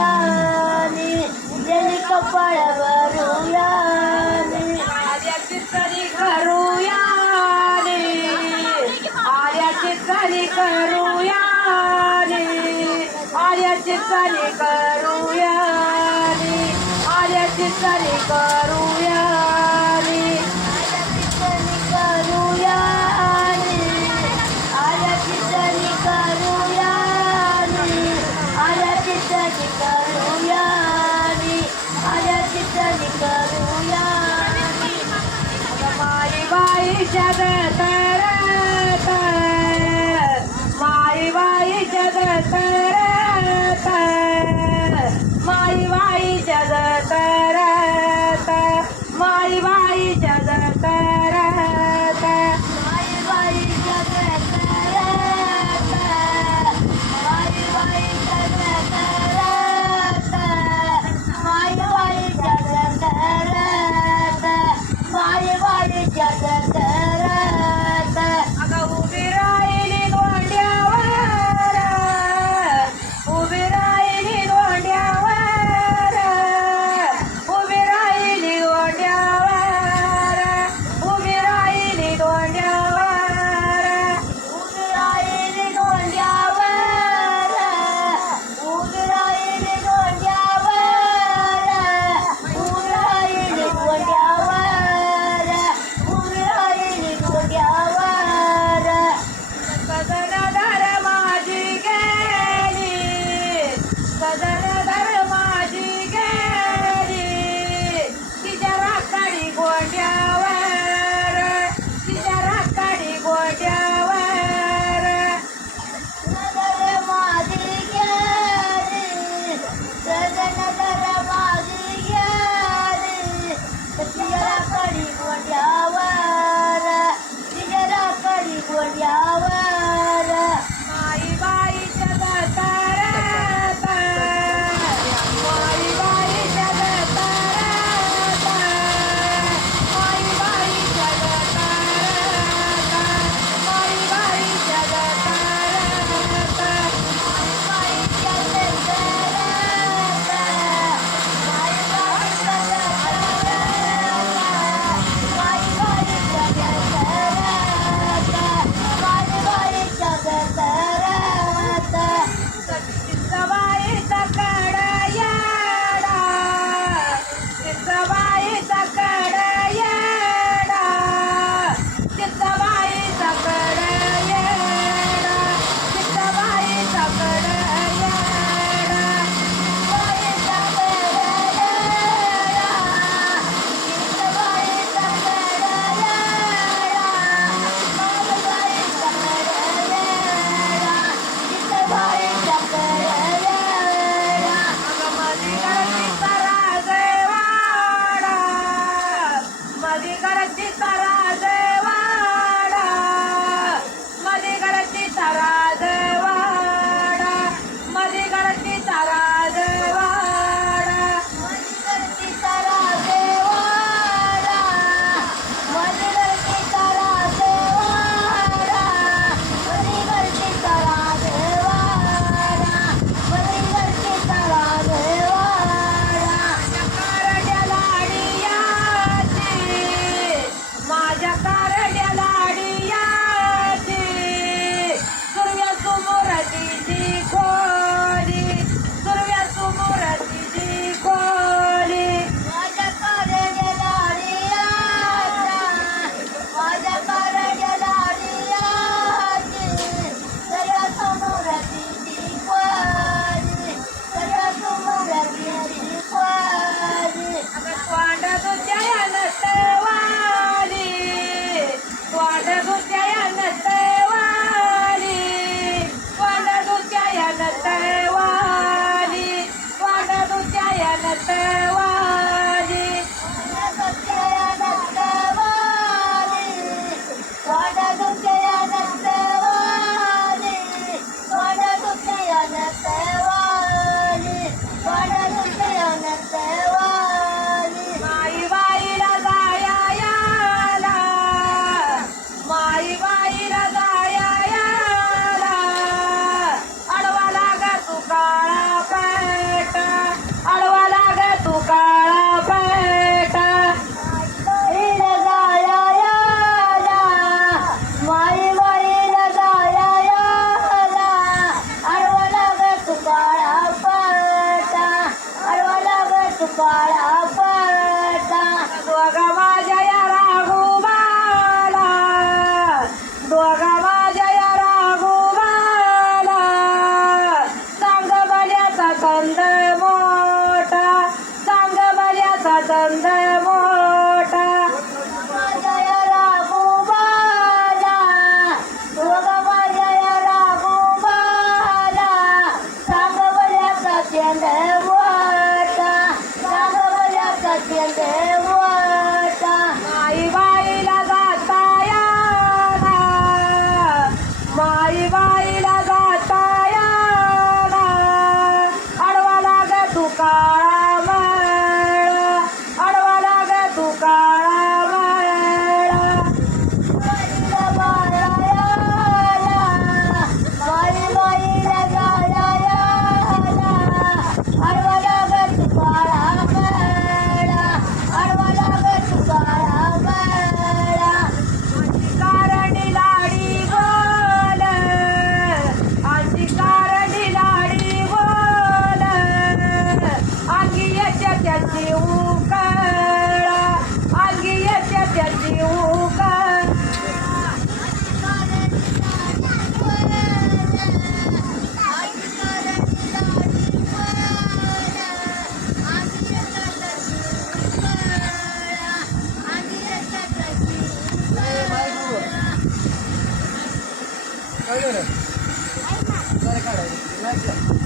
याने जली कपाळावर याने आल्याची तरी करू याने. आल्याची तरी करू याने. आल्याची तरी करू याने. आल्याची जगत माई वाई जगत माई वाई जगत माई वाई जगत Yeah. Gracias. कंदळ मोठा जय राघो बाला जय राघो बाला सांगवल्या सत्यंत वाटा सांगवल्या सत्यंत 来这儿，来这儿，来这儿，来。